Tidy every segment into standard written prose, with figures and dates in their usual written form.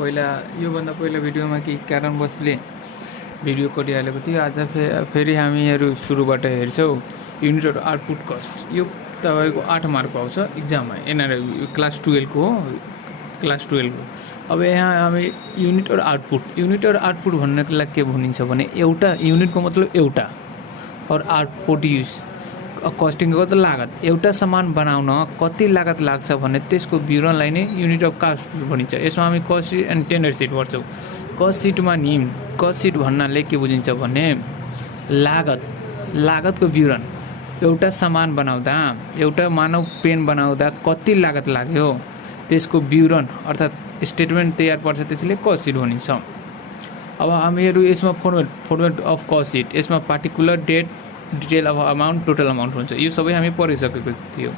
पहिला योभन्दा पहिला भिडियोमा केही कारणवशले भिडियो कटिहालेको थियो। आज फेरि हामीहरू सुरुबाट हेर्छौँ युनिट र आउटपुट कस्ट। यो तपाईँको 8 मार्क आउँछ इक्जाममा, एनआरआई क्लास 12 को हो, क्लास 12 को। अब यहाँ हामी युनिट र आउटपुट भन्नको लागि के भनिन्छ भने एउटा युनिटको मतलब एउटा और आउटपुट युज कस्टिङको त लागत। एउटा सामान बनाउन कति लागत लाग्छ भने त्यसको विवरणलाई नै युनिट अफ कस्ट भनिन्छ। यसमा हामी cost seat and tender seat पढ्छौँ। कस्ट सिटमा नि कस्ट सिट भन्नाले के बुझिन्छ भने लागतको विवरण। एउटा सामान बनाउँदा, एउटा मानव पेन बनाउँदा कति लागत लाग्यो त्यसको विवरण अर्थात् स्टेटमेन्ट तयार पर्छ, त्यसले कस्ट सिट भनिन्छ। अब हामीहरू यसमा फर्मेट अफ कस्ट सिट, यसमा particular date, detail of amount, total amount हुन्छ। यो सबै हामी पढिसकेको थियो।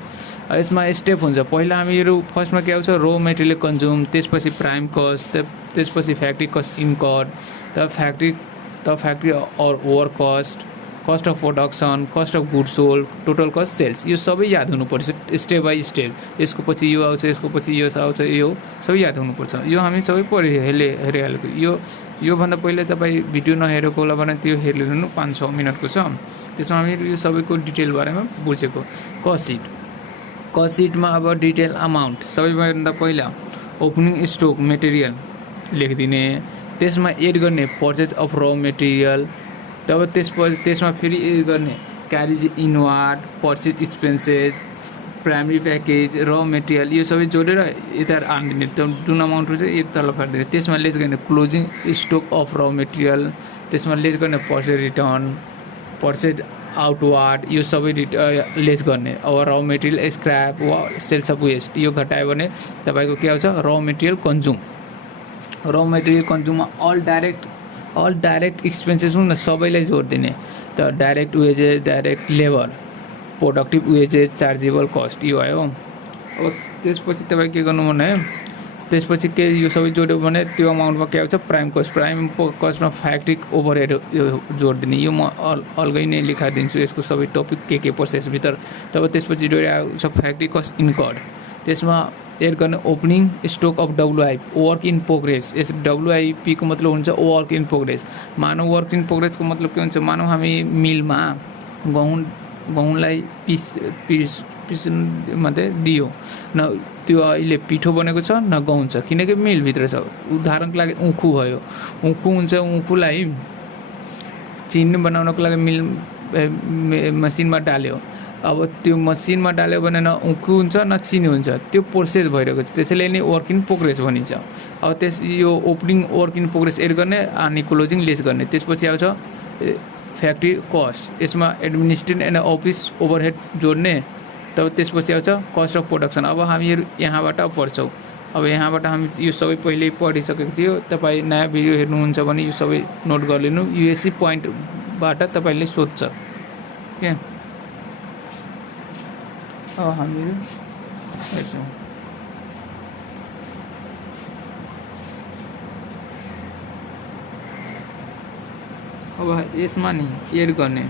यसमा स्टेप हुन्छ। पहिला हामीहरू फर्स्टमा के आउँछ, रो मेटेरियल कन्ज्युम, त्यसपछि प्राइम कस्ट, त्यसपछि फ्याक्ट्री कस्ट इन्कर्ड, त फ्याक्ट्री और over cost of production, cost of good sold, total cost sales. यो सबै याद हुनुपर्छ स्टेप बाई स्टेप। यसको पछि यो आउँछ, यसको पछि यो आउँछ, यो सबै याद हुनुपर्छ। यो हामी सबै हेरिहालेको। योभन्दा पहिले तपाईँ भिडियो नहेरेको होला भने त्यो हेरिदिनु, 5-6 मिनटको छ। त्यसमा हामी यो सबैको डिटेल बारेमा बुझेको। कस्ट सिटमा अब डिटेल अमाउन्ट, सबैभन्दा पहिला ओपनिङ स्टक मेटेरियल लेखिदिने, त्यसमा एड गर्ने पर्चेज अफ र मेटेरियल, तब त्यसमा फेरि एड गर्ने carriage inward, purchase expenses, primary package, र मेटेरियल, यो सबै जोडेर यता आनिदिने। जुन अमाउन्ट हुन्छ यो तल फालिदिने। त्यसमा लेस गर्ने क्लोजिङ स्टक अफ र मेटेरियल, त्यसमा लेस गर्ने पर्चेज रिटर्न, पर्चेज आउटवार्ड, यो सबै लेस गर्ने। अब र मेटेरियल स्क्रैप वा सेल्स अफ वेस्ट, यो घटायो भने तपाईँको के आउँछ, र मेटेरियल कन्ज्युम। र मेटेरियल कन्ज्युममा अल डाइरेक्ट एक्सपेन्सेस हुन् न, सबैलाई जोड दिने। त direct wages, direct labour, productive wages, chargeable cost, यो आयो। अब त्यसपछि तपाईँ के गर्नु भने, त्यसपछि के यो सबै जोड्यो भने त्यो अमाउन्टमा के आउँछ, प्राइम कस्टमा फ्याक्ट्री ओभरहेड यो जोड दिने। यो म अलगै नै लेखाइदिन्छु, यसको सबै टपिक के प्रोसेसभित्र। तब त्यसपछि जोडे आउँछ फ्याक्ट्री कस्ट इन्कर्ड, त्यसमा एड गर्ने opening stock of WIP, work in progress. यस डब्लुआइपी को मतलब हुन्छ वर्क इन प्रोग्रेस। मानव वर्क इन प्रोग्रेसको मतलब के हुन्छ, मानव हामी मिलमा गहुँलाई पिस मात्रै दियो न, त्यो अहिले पिठो बनेको छ न गहुँ छ, किनकि मिलभित्र छ। उदाहरणको लागि उखु भयो, उखु हुन्छ, उखुलाई चिनी बनाउनको लागि मिल मसिनमा डाल्यो। अब त्यो मसिनमा डाल्यो भने न उखु हुन्छ न चिनी हुन्छ, त्यो प्रोसेस भइरहेको छ, त्यसैले नै वर्क इन प्रोग्रेस भनिन्छ। अब यो opening work in progress add गर्ने अनि क्लोजिङ लेस गर्ने। त्यसपछि आउँछ फ्याक्ट्री कस्ट, यसमा एडमिनिस्ट्रेटिभ एन्ड अफिस ओभरहेड जोड्ने। तब त्यसपछि आउँछ कस्ट अफ प्रोडक्सन। अब हामीहरू यहाँबाट पढ्छौँ। अब यहाँबाट हामी यो सबै पहिल्यै पढिसकेको थियो। तपाईँ नयाँ भिडियो हेर्नुहुन्छ भने यो सबै नोट गरिलिनु। युएससी पोइन्टबाट तपाईँले सोध्छ क्या। अब हामीहरू हेर्छौँ। अब यसमा नि एड गर्ने,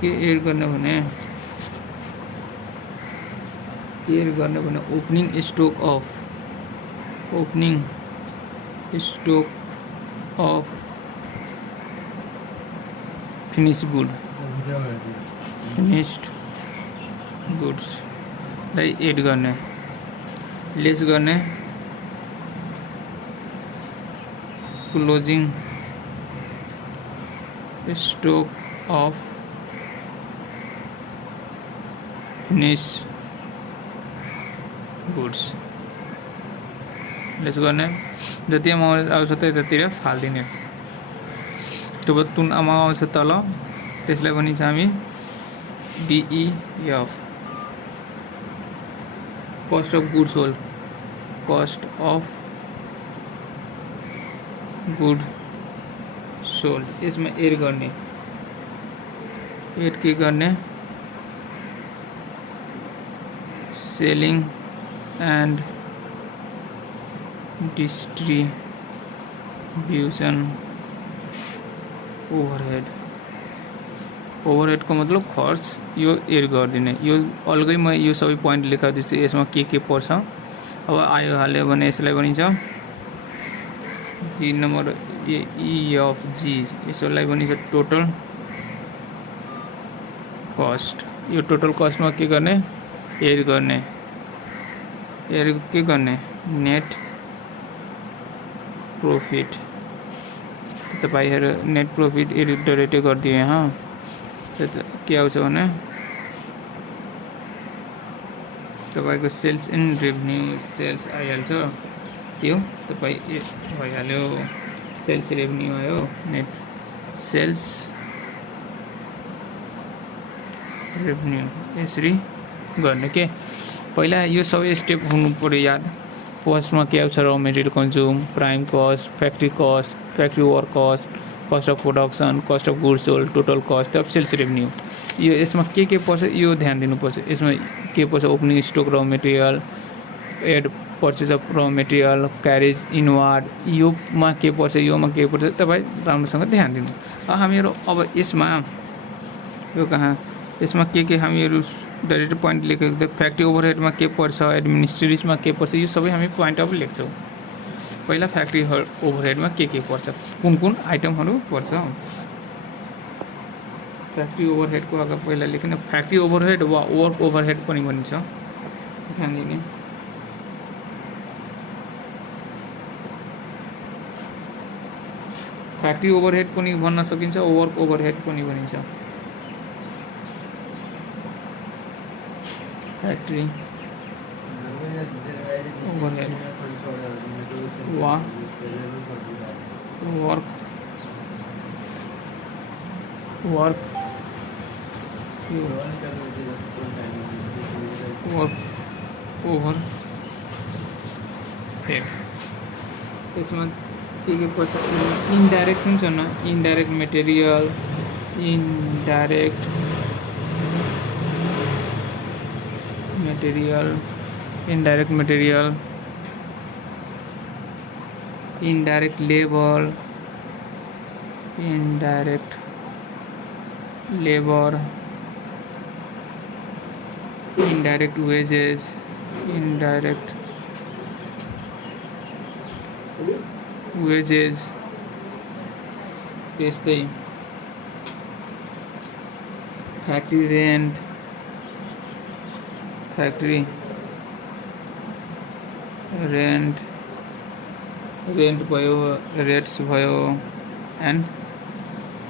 के एड गर्ने भने ओपनिङ स्टक अफ फिनिस्ड गुड्सलाई एड गर्ने, लेस गर्ने closing stock of finished goods, less गर्ने। जति अमाउन्ट आउँछ त्यतातिर फालिदिने। तब जुन अमाउन्ट आउँछ तल त्यसलाई भनिन्छ हामी DEF, cost of good sold, cost of good sold. यसमा एड गर्ने, एड के गर्ने, सेलिङ एन्ड डिस्ट्रिब्युसन ओभरहेडको मतलब खर्च, यो एड गरिदिने। यो अलगै म यो सबै पोइन्ट लेखाइदिन्छु, यसमा के पर्छ। अब आयो हाल्यो भने यसलाई भनिन्छ जी नम्बर ई अफ जी यसलाई भनिन्छ टोटल कस्ट। यो टोटल कस्टमा के गर्ने एड गर्ने के गर्ने नेट प्रॉफिट। तो तपाईहरु नेट प्रॉफिट एड डाइरेक्टै गरिदियो यहाँ। तो के आउँछ भने तपाईको सेल्स इन रेभेन्यू सेल्स आइहाल्छ। के हो तपाई भइहाल्यो सेल्स रेभेन्यू आयो नेट सेल्स रेभेन्यू यसरी गर्ने के पहिला यो सबै स्टेप हुनु पर्यो याद। फर्स्टमा के आउँछ र material consume prime cost factory work cost cost of production cost of goods sold total cost of sales revenue. यो यसमा के पर्छ यो ध्यान दिनुपर्छ। यसमा के पर्छ ओपनिङ स्टक र मेटेरियल एड पर्चेज अफ र मेटेरियल क्यारेज इनवार्ड योमा के पर्छ योमा के पर्छ तपाईँ राम्रोसँग ध्यान दिनु। हामीहरू अब यसमा यो कहाँ यसमा के हामीहरू डाइरेक्ट पोइन्ट लेखेको फ्याक्ट्री ओभरहेडमा के पर्छ एडमिनिस्ट्रेटिभमा के पर्छ यो सबै हामी पोइन्ट अफ लेख्छौँ। पहिला फ्याक्ट्री ओभरहेडमा के पर्छ कुन आइटमहरू पर्छ फ्याक्ट्री ओभरहेडको अगाडि पहिला लेख्ने फ्याक्ट्री ओभरहेड वा वर्क ओभरहेड पनि भनिन्छ ध्यान दिने। फ्याक्ट्री ओभरहेड पनि भन्न सकिन्छ वर्क ओभरहेड पनि भनिन्छ। फ्याक्ट्री ओभरहेड वा वर्क ओभरहेड यसमा के पर्छ इनडाइरेक्ट हुन्छ न indirect material indirect material indirect labor indirect wages त्यस्तै factory rent भयो रेट्स भयो एन्ड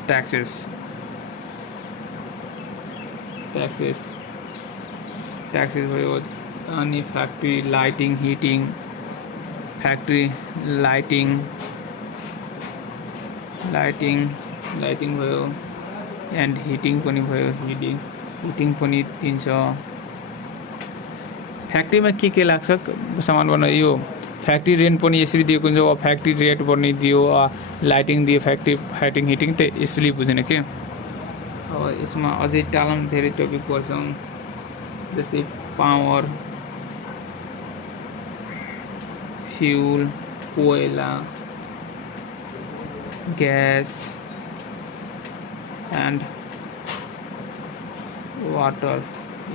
ट्याक्सेस भयो अनि factory lighting heating factory lighting भयो एन्ड हिटिङ पनि भयो हिटिङ पनि दिन्छ। फ्याक्ट्रीमा के लाग्छ सामान बनाउन यो फ्याक्ट्री रेन्ट पनि यसरी दिएको हुन्छ फ्याक्ट्री रेट पनि दियो लाइटिङ दियो फ्याक्ट्री हिटिङ त यसरी बुझेन के। अब यसमा अझै टालम धेरै टपिक पर्छ जस्तै पावर फ्युल कोइला ग्यास एन्ड वाटर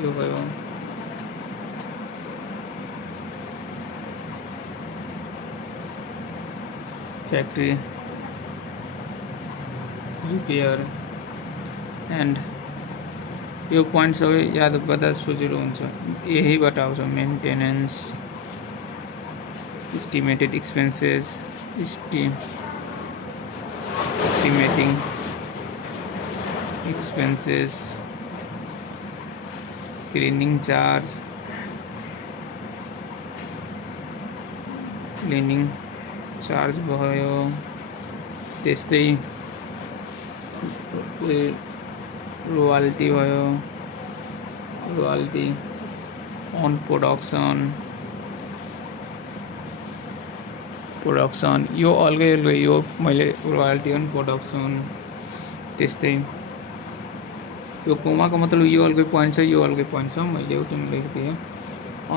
यो भयो। फ्याक्ट्री रिपेयर एन्ड यो पोइन्ट सबै याद गर्दा सजिलो हुन्छ यहीबाट आउँछ maintenance estimated expenses estimating expenses cleaning charge भयो त्यस्तै रोयल्टी भयो रोयल्टी अन प्रोडक्सन यो अलगै यो मैले रोयल्टी अन प्रोडक्सन त्यस्तै यो कोमाको मतलब यो अलगै पोइन्ट छ यो अलगै पोइन्ट छ मैले एउटा लेखेको थिएँ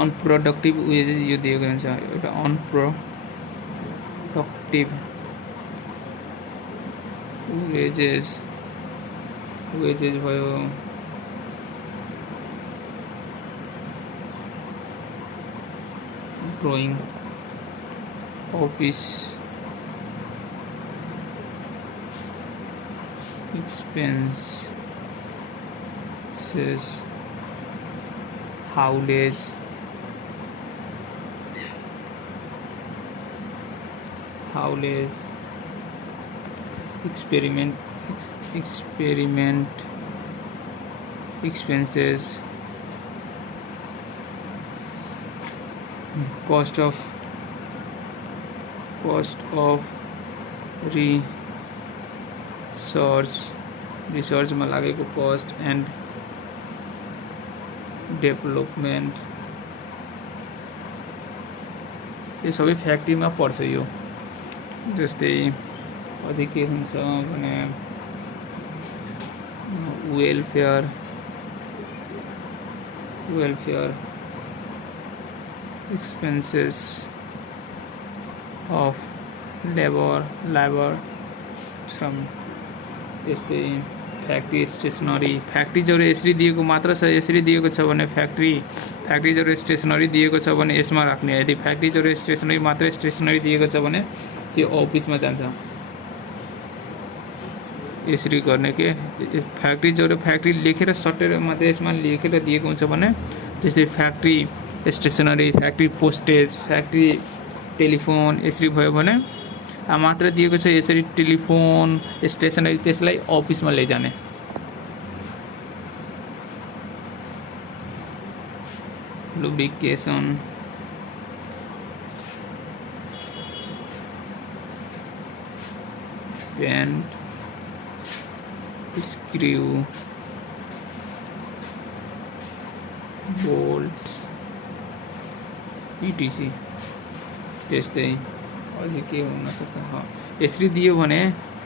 अनप्रोडक्टिभ वेजेस यो दिएको हुन्छ एउटा अनप्रोडक्टिभ वेजेस भयो drawing office expenses, haulage, experiment expenses, cost of रिसर्चमा लागेको कस्ट एन्ड डेभलपमेन्ट, यो सबै फ्याक्ट्रीमा पर्छ। यो जस्तै अझै के हुन्छ भने वेलफेयर एक्सपेन्सेस अफ लेबर श्रम। त्यस्तै फ्याक्ट्री स्टेसनरी, फ्याक्ट्री जरो यसरी दिएको मात्र छ, यसरी दिएको छ भने फ्याक्ट्री जरो स्टेसनरी दिएको छ भने यसमा राख्ने। यदि फ्याक्ट्री जरो स्टेसनरी मात्र स्टेसनरी दिएको छ भने त्यो अफिसमा जान्छ। यसरी गर्ने के फ्याक्ट्री जरो फ्याक्ट्री लेखेर सटेर मात्रै यसमा लेखेर दिएको हुन्छ भने, जस्तै factory stationery, factory postage, factory telephone यसरी भयो भने मात्र दिएको छ यसरी टेलिफोन स्टेसनरी, त्यसलाई अफिसमा लैजाने। Lubrication, pant, screw, bolt इटिसी। त्यस्तै अझै के हुन सक्छ, यसरी दियो भने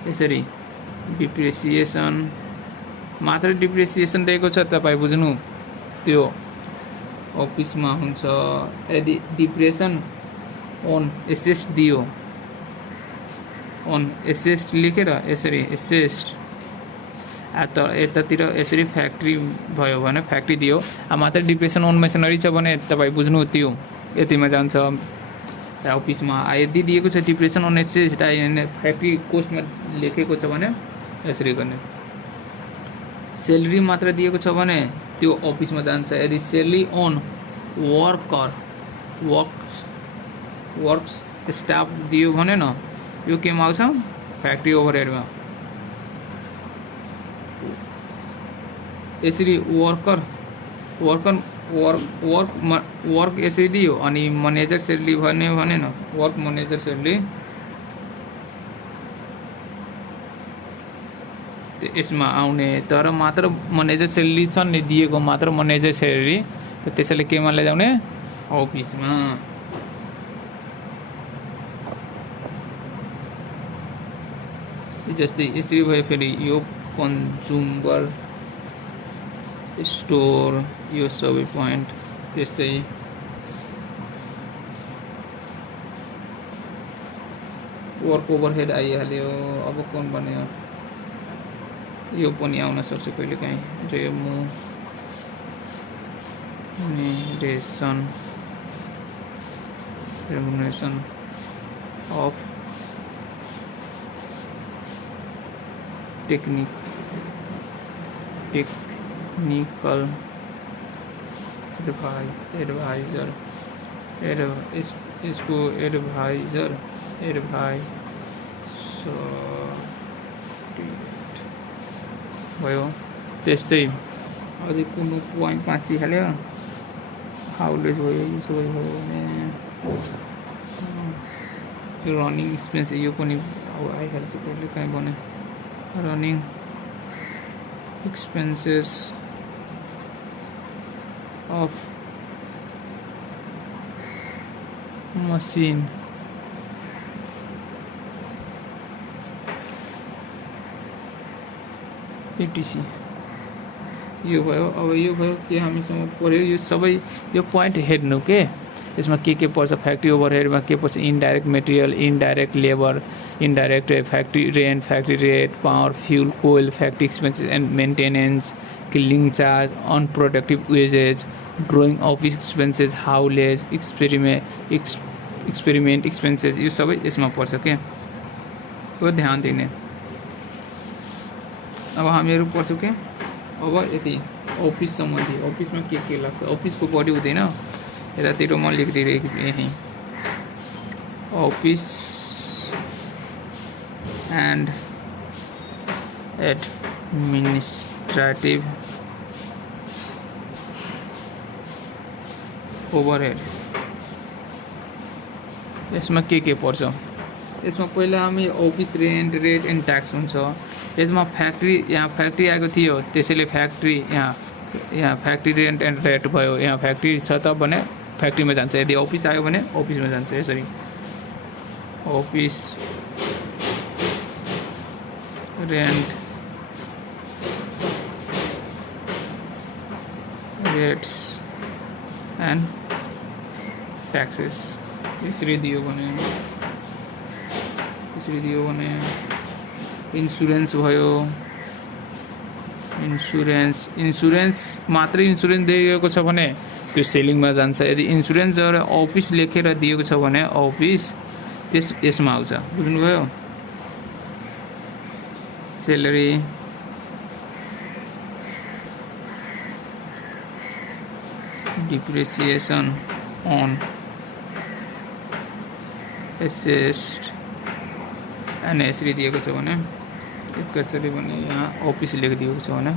यसरी डिप्रेसिएसन मात्र डिप्रेसिएसन दिएको छ तपाईँ बुझ्नु, त्यो अफिसमा हुन्छ। यदि डिप्रेसन अन एसेस्ट दियो, अन एसेस्ट लेखेर यसरी एसेस्ट त यतातिर यसरी फ्याक्ट्री भयो भने फ्याक्ट्री दियो, मात्र डिप्रेसन अन मेसिनरी छ भने तपाईँ बुझ्नु त्यो यतिमा जान्छ अफिसमा। यदि दिएको छ डिप्रेसन अन एसेस्ट फ्याक्ट्री कोस्टमा लेखेको छ भने यसरी गर्ने। सेलेरी मात्र दिएको छ भने त्यो अफिसमा जान्छ। यदि सेलेरी अन वर्क्स स्टाफ दियो भने न, यो केमा आउँछ फ्याक्ट्री ओभरहेडमा। यसरी वर्क यसरी दियो अनि मैनेजर सेलेरी भने न, वर्क मैनेजर सेलेरी यसमा आउने। तर मात्र मैनेजर सेलेरी छ नि दिएको, मात्र मैनेजर सेलेरी, त्यसैले केमा लैजाउने अफिसमा। जस्तै यसरी भयो फेरि यो कन्ज्युमर स्टोर, यो सबै पोइन्ट। त्यस्तै वर्क ओभरहेड आइहाल्यो। अब कुन बन्यो, यो पनि आउन सक्छ कहिलेकाहीँ। रेमुनरेसन अफ टेक्निकल एडवाइजर, इसको एडवाइजर भयो। त्यस्तै अझै कुन पोइन्ट 5 हाल्यो, हाउलेज भयो, यो सबै भयो भने रनिङ एक्सपेन्स, यो पनि अब आइहाल्छ कहिले काहीँ भने। Running expenses of machine, इटिसी। यो भयो। अब यो भयो के हामीसँग पर्यो, यो सबै यो पोइन्ट हेर्नु के यसमा के पर्छ। फ्याक्ट्री ओभरहेडमा के पर्छ, indirect material, indirect labour, indirect factory rate, power, fuel, coal, factory expenses and maintenance, cleaning charge, unproductive wages, drawing office expenses, haulage, experiment expenses, यो सबै यसमा पर्छ के। यो ध्यान दिने। अब हामीहरू पढ्छौँ के अब यति अफिस सम्बन्धी अफिसमा के लाग्छ अफिसको बढी हुँदैन यतातिर म लेखिदिइरहेको यहीँ अफिस एन्ड एडमिनिस्ट्रेटिभ ओभरहेड यसमा के पर्छ यसमा पहिला हामी office rent rate and tax हुन्छ यसमा फ्याक्ट्री यहाँ फ्याक्ट्री आएको थियो त्यसैले फ्याक्ट्री यहाँ फ्याक्ट्री रेन्ट एन्ड रेट भयो यहाँ फ्याक्ट्री छ त भने फ्याक्ट्रीमा जान्छ यदि अफिस आयो भने अफिसमा जान्छ यसरी office rent rates and taxes यसरी दियो भने इन्सुरेन्स भयो इन्सुरेन्स मात्रै इन्सुरेन्स दिएको छ भने त्यो सेलिङमा जान्छ यदि इन्सुरेन्स र अफिस लेखेर दिएको छ भने अफिस यसमा आउँछ बुझ्नुभयो salary depreciation on asset and यसरी दिएको छ भने कसरी भने यहाँ अफिस लेखिदिएको छ भने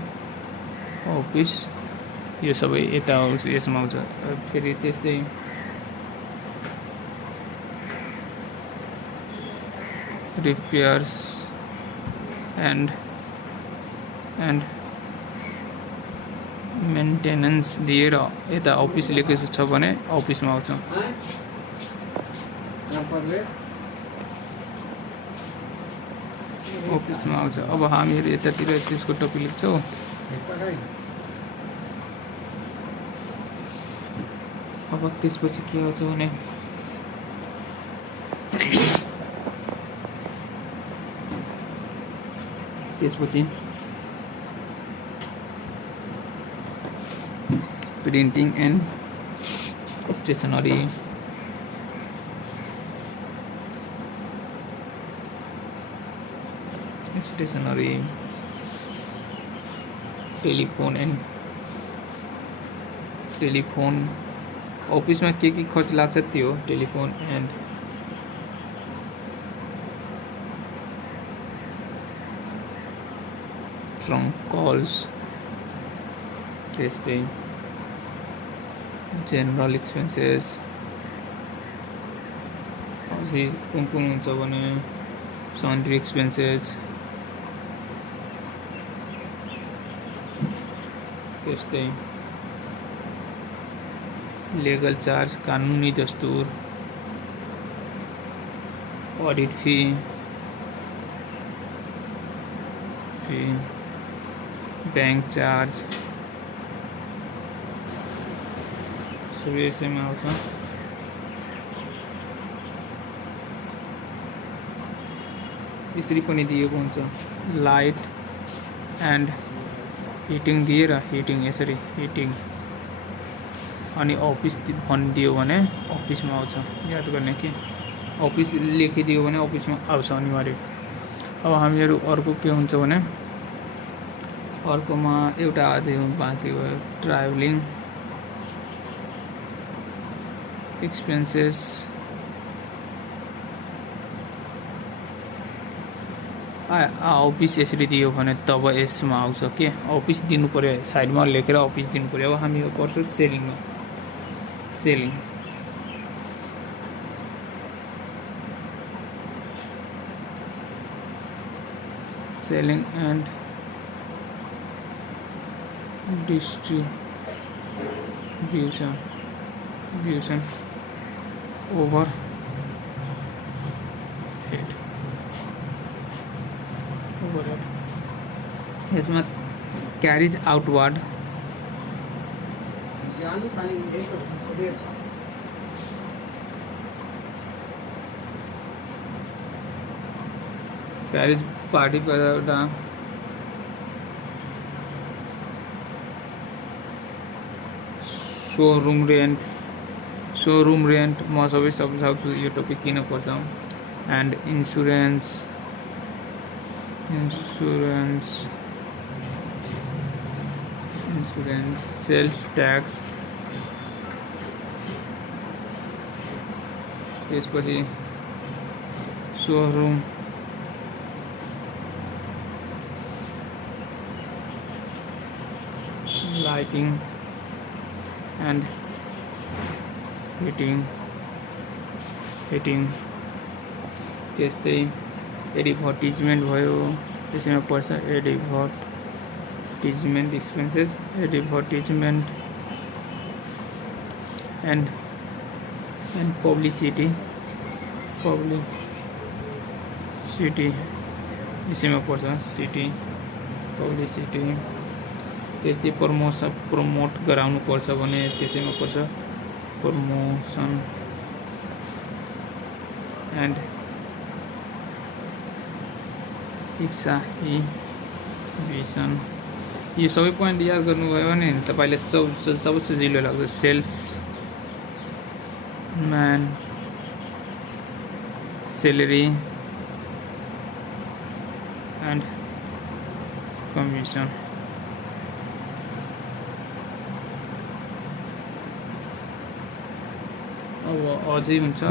अफिस यो सबै यता आउँछ यसमा आउँछ फेरि त्यस्तै रिपेयर्स एन्ड मेन्टेनेन्स दिएर यता अफिस लेखेको छ भने अफिसमा आउँछ अफिसमा आउँछ अब हामीहरू यतातिर त्यसको टपिक लेख्छौँ अब त्यसपछि के आउँछ भने त्यसपछि प्रिन्टिङ एन्ड स्टेसनरी टेलिफोन अफिसमा के खर्च लाग्छ त्यो टेलिफोन एन्ड ट्रङ्क कल्स त्यस्तै जेनरल एक्सपेन्सेस अझै कुन हुन्छ भने सन्ड्री एक्सपेन्सेस त्यस्तै लेगल चार्ज कानुनी दस्तुर ऑडिट फी बैंक चार्ज सबै यसैमा आउँछ यसरी पनि दिएको हुन्छ लाइट एन्ड हिटिङ दिएर हिटिङ यसरी हिटिङ अनि अफिस भनिदियो भने अफिसमा आउँछ याद गर्ने कि अफिस लेखिदियो भने अफिसमा आउँछ अनिवार्य अब हामीहरू अर्को के हुन्छ भने अर्कोमा एउटा अझै बाँकी भयो ट्राभलिङ एक्सपेन्सेस अफिस यसरी दियो भने तब यसमा आउँछ के अफिस दिनु पर्यो साइडमा लेखेर अफिस दिनु पर्यो अब हामी गर्छौँ सेलिङमा सेलिङ एन्ड डिस्ट्रिब्युसन ओभरहेड इसमें कैरीज आउटवर्ड कैरीज पार्टी पर शोरूम रेंट म सबै सक्छु यो टपिक किन पर्छ and insurance student sales tax, त्यसपछि शोरूम, लाइटिङ एन्ड हिटिङ, त्यस्तै एडभर्टिजमेन्ट भयो, त्यसैमा पर्छ advertisement expenses, advertisement and publicity यसैमा पर्छ सिटी पब्लिसिटी, त्यस्तै प्रमोट गराउनु पर्छ भने त्यसैमा पर्छ प्रमोसन एन्ड एक्जिबिसन। यो सबै पोइन्ट याद गर्नुभयो भने तपाईँले सब सजिलो लाग्छ। Salesman salary and commission. अब अझै हुन्छ,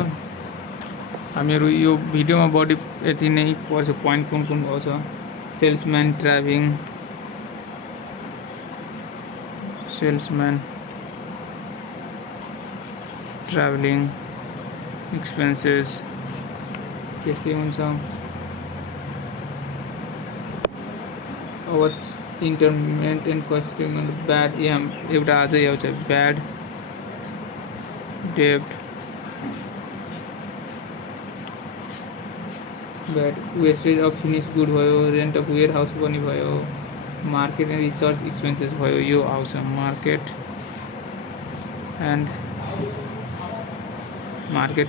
हामीहरू यो भिडियोमा बढी यति नै पर्छ पोइन्ट कुन आउँछ। सेल्सम्यान ट्राभलिङ एक्सपेन्सेस, त्यस्तै हुन्छ। अब इन्टरमेन्ट एन्ड कस्टमेन्ट ब्याड, यहाँ एउटा अझै आउँछ ब्याड डेब्ट, वेस्टेज अफ फिनिस गुड भयो, रेन्ट अफ वेयर हाउस पनि भयो, मार्केट एन्ड रिसर्च एक्सपेन्सेस भयो, यो आउँछ मार्केट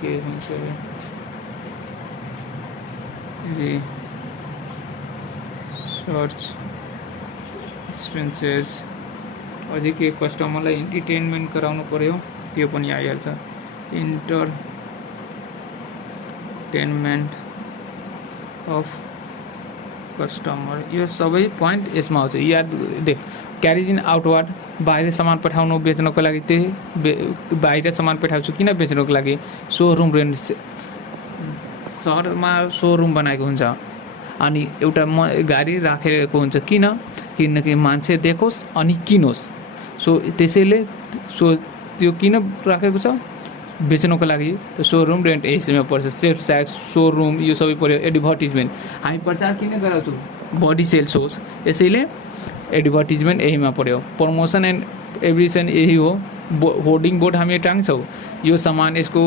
के हुन्छ रिसर्च एक्सपेन्सेस। अझै के कस्टमरलाई इन्टरटेनमेन्ट गराउनु पर्यो त्यो पनि आइहाल्छ, इन्टरटेनमेन्ट अफ कस्टमर। यो सबै पोइन्ट यसमा आउँछ। याद देख, क्यारिज इन आउटवार्ड, बाहिर सामान पठाउनु बेच्नको लागि, त्यही बाहिर सामान पठाउँछु किन बेच्नको लागि। सोरुम रेन्ट, सहरमा सोरुम बनाएको हुन्छ अनि एउटा गाडी राखेको हुन्छ किनकि मान्छे देखोस् अनि किनोस्। सो त्यसैले त्यो किन राखेको छ, बेच्नको लागि। त सोरुम रेन्ट यसैमा पर्छ। सेल्स ट्याक्स, सोरुम, यो सबै पर्यो। एडभर्टिजमेन्ट, हामी प्रचार किन गराउँछौँ, बडी सेल्स होस्, यसैले एडभर्टिजमेन्ट यहीमा पर्यो। प्रमोसन एन्ड एभ्रिसन यही हो। होर्डिङ बोर्ड हामी टाङ्छौँ, यो सामान यसको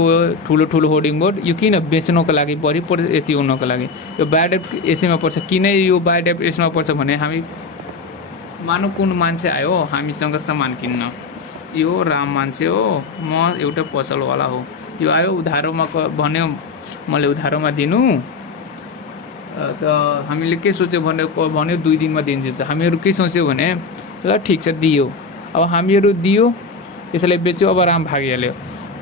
ठुलो होर्डिङ बोर्ड, यो किन बेच्नको लागि, बढी पर्छ यति हुनको लागि। यो ब्याड डेब्ट यसैमा पर्छ। किन यो ब्याड डेब्ट यसमा पर्छ भने हामी मानौ कुन मान्छे आयो हामीसँग सामान किन्न, यो राम मान्छे हो, म एउटा पसलवाला हो, यो आयो उधारोमा भन्यो मैले उधारोमा दिनु, त हामीले के सोच्यो भन्यो 2 दिनमा दिन्छु। त हामीहरू के सोच्यो भने ल ठिक छ दियो, अब हामीहरू दियो, यसलाई बेच्यो, अब राम भागिहाल्यो।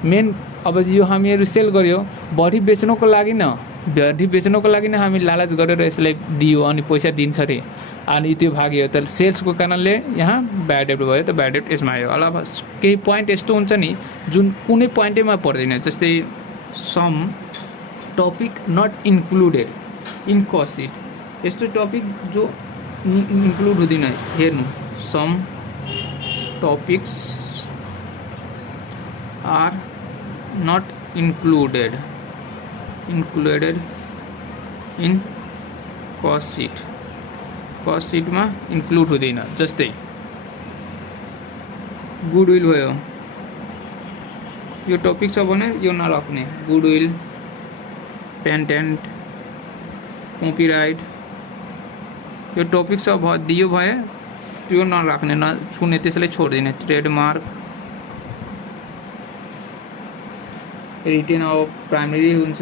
मेन अब यो हामीहरू सेल गर्यो बढी बेच्नको लागि न, हामी लालच गरेर यसलाई दियो अनि पैसा दिन्छ अरे, अनि त्यो भाग्यो। त सेल्सको कारणले यहाँ ब्याड डेब्ट भयो। त ब्याड डेब्ट यसमा आयो। अब केही पोइन्ट यस्तो हुन्छ नि जुन कुनै पोइन्टैमा पर्दैन, जस्तै some topic not included in cost sheet, यस्तो टपिक जो इन्क्लुड हुँदैन। हेर्नु, some topics are not included in cost सिटमा इन्क्लुड हुँदैन। जस्तै गुडविल भयो, यो टपिक छ भने यो नराख्ने। गुडविल, पेटेन्ट, कपिराइट, यो टपिक छ दियो भए त्यो नराख्ने, नछुने, त्यसलाई छोड्दिने। ट्रेडमार्क, रिटेन अफ प्राइमेरी हुन्छ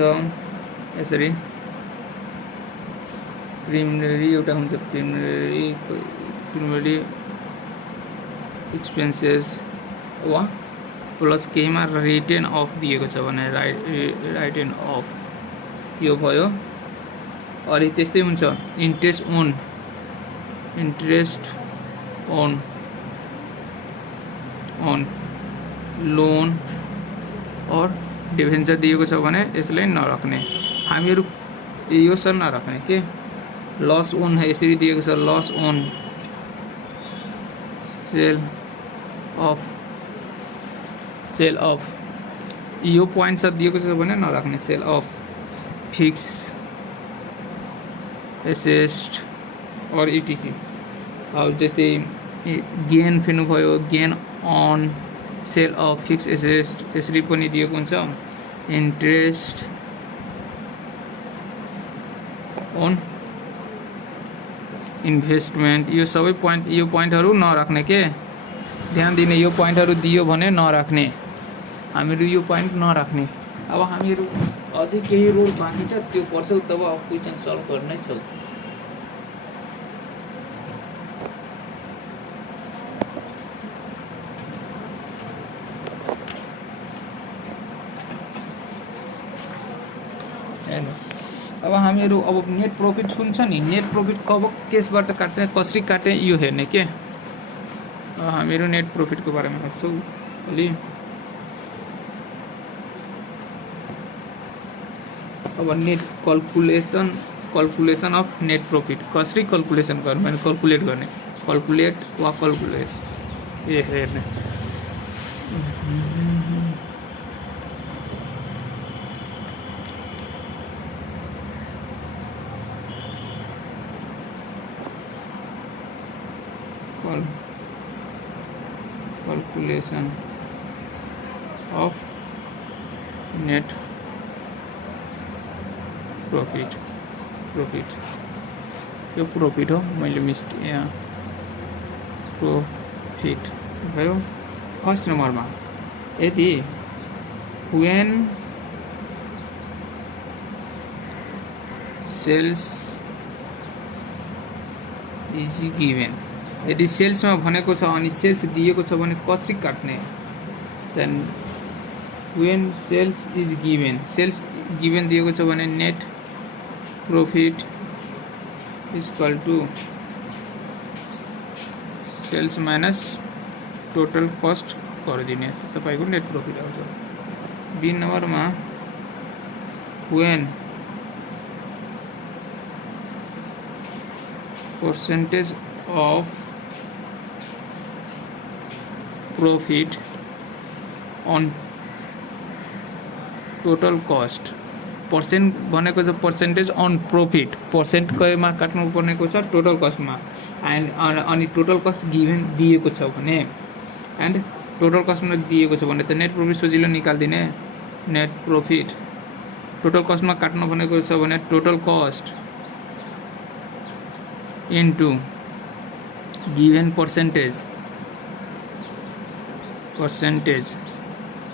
यसरी, प्रिमिनरी एउटा हुन्छ, प्रिमिनरी एक्सपेन्सेस वा प्लस केहीमा रिटेन अफ दिएको छ भने राइटेन अफ, यो भयो। अनि त्यस्तै हुन्छ इन्ट्रेस्ट इन्ट्रेस्ट on लोन और डिभेन्चर दिएको छ भने यसलाई नराख्ने, हामीहरू यो सर नराख्ने के लस ओन यसरी दिएको छ लस ओन सेल अफ यो पोइन्ट सब दिएको छ भने नराख्ने, सेल अफ फिक्स एसेट और इटिसी। अब जस्तै गेन फेर्नु भयो, gain on sale of fix asset यसरी पनि दिएको हुन्छ, इन्ट्रेस्ट अन इन्भेस्टमेन्ट। यो सबै पोइन्ट यो पोइन्टहरू नराख्ने के ध्यान दिने, यो पोइन्टहरू दियो भने नराख्ने, हामीहरू यो पोइन्ट नराख्ने। अब हामीहरू अझै केही रोल बाँकी छ त्यो पर्छौ तब क्वेसन सल्भ गर्नै छौ। अब हामीहरू अब नेट प्रॉफिट सुन्छ नि, नेट प्रॉफिट कब केसबाट काट्ने कसरी काट्ने यो हेर्ने के। हामीहरू नेट प्रॉफिटको बारेमा हेर्छौँ अलि। अब net calculation of net profit कसरी क्याल्कुलेसन गर्ने भने क्याल्कुलेट गर्ने, क्याल्कुलेट वा क्याल्कुलेस ये हेर्ने। Calculation of net profit यो प्रॉफिट हो, मैले मिस्टेक यहाँ प्रॉफिट भयो। फर्स्ट नम्बरमा यदि when sales is given, यदि सेल्समा भनेको छ अनि सेल्स दिएको छ भने कसरी काट्ने, then when sales is given, sales given दिएको छ भने net profit is equal to sales minus total cost गरिदिने तपाईको नेट प्रॉफिट आउँछ। बी नम्बरमा when percentage of profit on total cost, percent भनेको छ पर्सेंटेज अन प्रॉफिट, पर्सेंट कयमा काट्नु पर्नेको छ टोटल कस्टमा, एन्ड अनि टोटल कस्ट गिभन दिएको छ भने एन्ड टोटल कस्टमा दिएको छ भने त नेट प्रॉफिट सजिलो निकाल्दिने। नेट प्रॉफिट टोटल कस्टमा काट्नु भनेको छ भने total cost into given percentage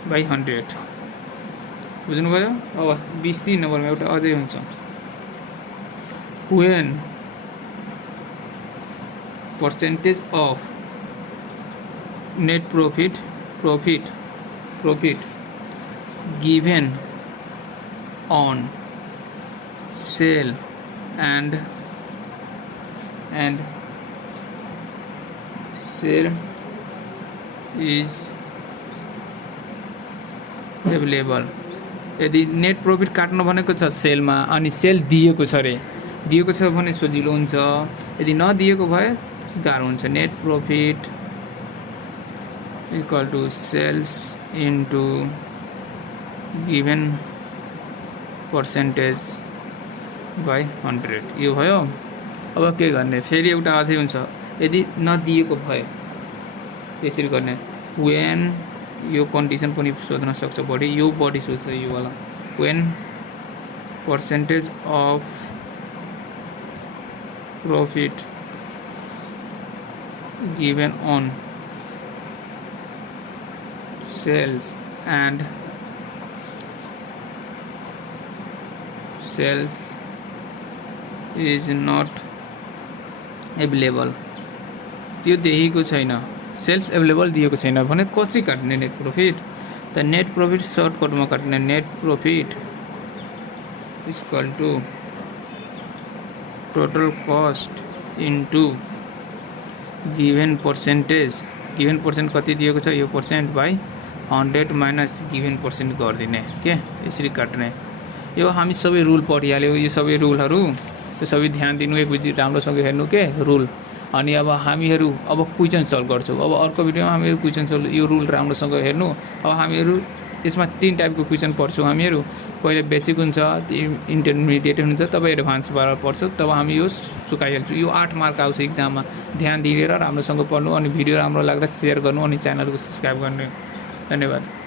by 100 बुझ्नुभयो। अब 20 नम्बरमा एउटा अझै हुन्छ when percentage of net profit given on sale and sale is available। यदि नेट प्रॉफिट काट्नु भनेको छ सेलमा अनि सेल दिएको छ रे, दिएको छ भने सजिलो हुन्छ, यदि नदिएको भए गाह्रो हुन्छ। Net profit equal to sales into given percentage by 100 यो भयो। अब के गर्ने, फेरि एउटा अझै हुन्छ यदि नदिएको भए त्यसरी गर्ने। when यो कन्डिसन पनि सोध्न सक्छ बढी, यो बढी सोध्छ यो वाला। when percentage of profit given on sales and sales is not available, त्यो देखेको छैन, सेल्स अवेलेबल दिएको छैन भने कसरी काट्ने नेट प्रॉफिट, त नेट प्रॉफिट सर्टकटमा काट्ने। Net profit equal to total cost into given percent कति दिएको छ यो percent by 100 minus given percent गरिदिने के यसरी काट्ने। यो हामी सबै रुल पढिहाल्यौँ, यो सबै रुलहरू त्यो सबै ध्यान दिनु, एकचोटि राम्रोसँग हेर्नु के रुल। अनि अब हामीहरू अब क्वेसन सल्भ गर्छौँ। अब अर्को भिडियोमा हामीहरू क्वेसन सल्भ यो रुल राम्रोसँग हेर्नु। अब हामीहरू यसमा 3 टाइपको क्वेसन पढ्छौँ हामीहरू। पहिला बेसिक हुन्छ, इन्टरमिडिएट हुन्छ, तब एडभान्स भएर पढ्छौँ, तब हामी यो सुकाइहाल्छौँ। यो 8 मार्क आउँछ इक्जाममा। ध्यान दिएर राम्रोसँग पढ्नु अनि भिडियो राम्रो लाग्दा सेयर गर्नु अनि च्यानलको सब्सक्राइब गर्नु। धन्यवाद।